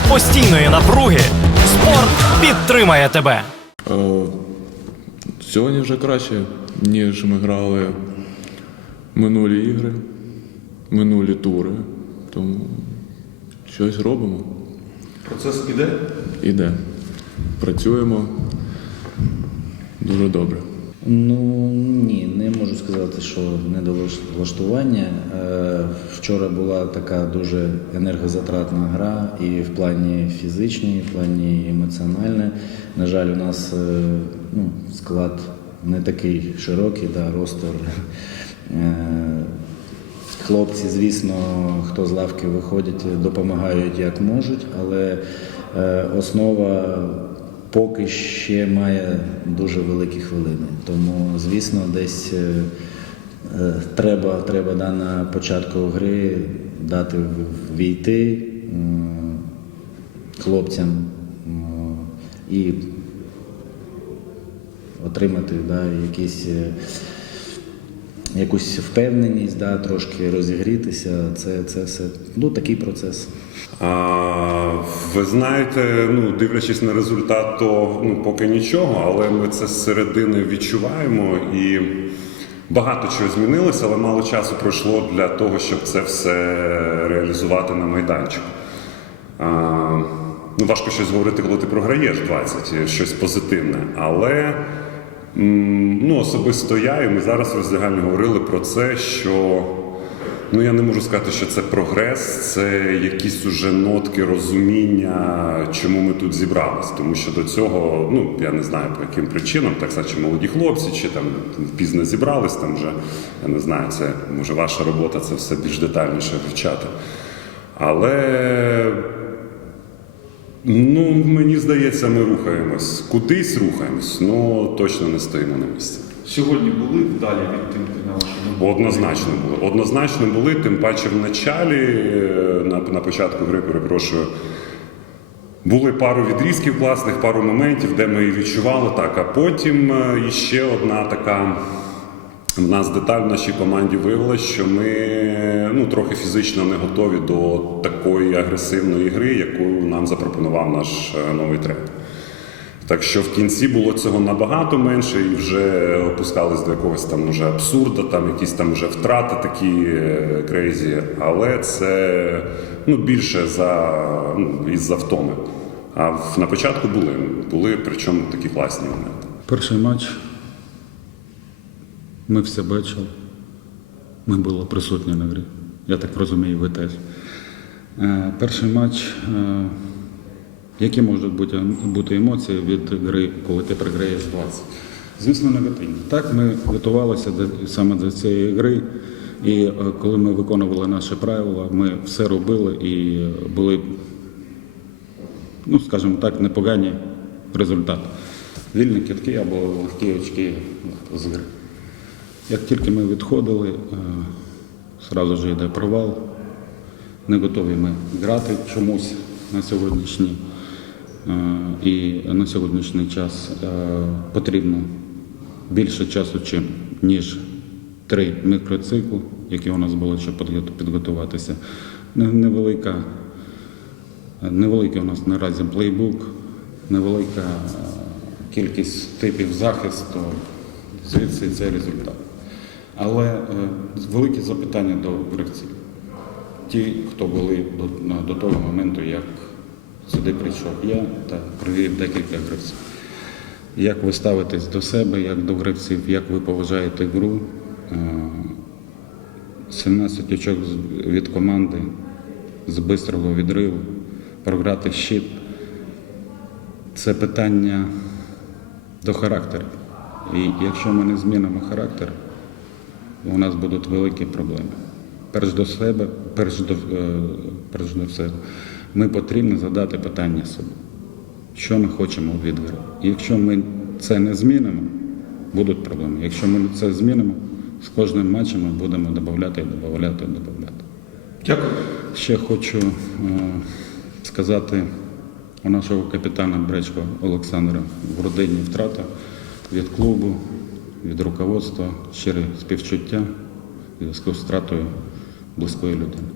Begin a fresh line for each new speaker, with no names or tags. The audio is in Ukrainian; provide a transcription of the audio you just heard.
серед постійної напруги спорт підтримає тебе.
Е, Сьогодні вже краще, ніж ми грали минулі ігри, минулі тури. Тому щось робимо.
Процес іде?
Іде. Працюємо дуже добре.
Ну ні, не можу сказати, що недолаштування. Вчора була така дуже енергозатратна гра і в плані фізичній, і в плані емоціональній. На жаль, у нас е, ну, склад не такий широкий, да, ростер. Е, Хлопці, звісно, хто з лавки виходять, допомагають як можуть, але е, основа поки ще має дуже великі хвилини. Тому, звісно, десь треба, треба да, на початку гри дати війти хлопцям і отримати да, якісь. е, якусь впевненість, да, трошки розігрітися. Це, це все ну, такий процес.
А, ви знаєте, ну дивлячись на результат, то ну поки нічого, але ми це з середини відчуваємо і багато чого змінилося, але мало часу пройшло для того, щоб це все реалізувати на майданчику. А, ну, важко щось говорити, коли ти програєш 20, щось позитивне. Але ну, особисто я, і ми зараз в роздягальні говорили про це, що ну, я не можу сказати, що це прогрес, це якісь уже нотки розуміння, чому ми тут зібрались. Тому що до цього, ну я не знаю по яким причинам, так сказати, чи молоді хлопці, чи там пізно зібрались, там вже я не знаю, це може ваша робота це все більш детальніше вивчати. Але Ну, мені здається, ми рухаємось. Кудись рухаємось, але точно не стоїмо на місці.
Сьогодні були вдалі відтинки на вашу думку?
Однозначно були. Однозначно були, тим паче в началі, е, на, на початку гри, перепрошую. Були пару відрізків класних, пару моментів, де ми відчували так. А потім е, іще одна така в нас деталь в нашій команді виявилася, що ми ну, трохи фізично не готові до такої агресивної гри, яку нам запропонував наш е, новий тренер. Так що в кінці було цього набагато менше і вже опускались до якогось там уже абсурда, там якісь там вже втрати такі е, крейзі. Але це ну, більше за, ну, із-за втоми. А на початку були, були причому такі класні моменти.
Перший матч ми все бачили. Ми були присутні на грі. Я так розумію, ви теж. Е, Перший матч. Е, Які можуть бути, бути емоції від гри, коли ти програєш 20? Звісно, негативні. Так, ми готувалися до, саме до цієї гри, і е, коли ми виконували наші правила, ми все робили і е, були ну, скажімо так, непогані результати. Вільні кітки або легкі очки з гри. Як тільки ми відходили, е, зразу ж йде провал. Не готові ми грати чомусь на сьогоднішній. Е, І на сьогоднішній час е, потрібно більше часу, ніж три мікроцикли, які у нас були, щоб підготуватися. Невелика Невеликий у нас наразі плейбук, невелика кількість типів захисту, звідси цей результат. Але е, великі запитання до гравців. Ті, хто були до того моменту, як сюди прийшов я та провів декілька гравців. Як ви ставитесь до себе, як до гравців, як ви поважаєте гру? Е, 17 очок від команди з бистрого відриву, програти щит. Це питання до характеру. І якщо ми не змінимо характер, у нас будуть великі проблеми. Перш до себе, перш до, е, перш до всього, ми потрібно задати питання собі, що ми хочемо від гри. І якщо ми це не змінимо, будуть проблеми. Якщо ми це змінимо, з кожним матчем ми будемо додати, додати, додати.
Дякую.
Ще хочу е, сказати у нашого капітана Бречко Олександра в родині втрата від клубу, від руководства, щире співчуття зв'язку з втратою близької людини.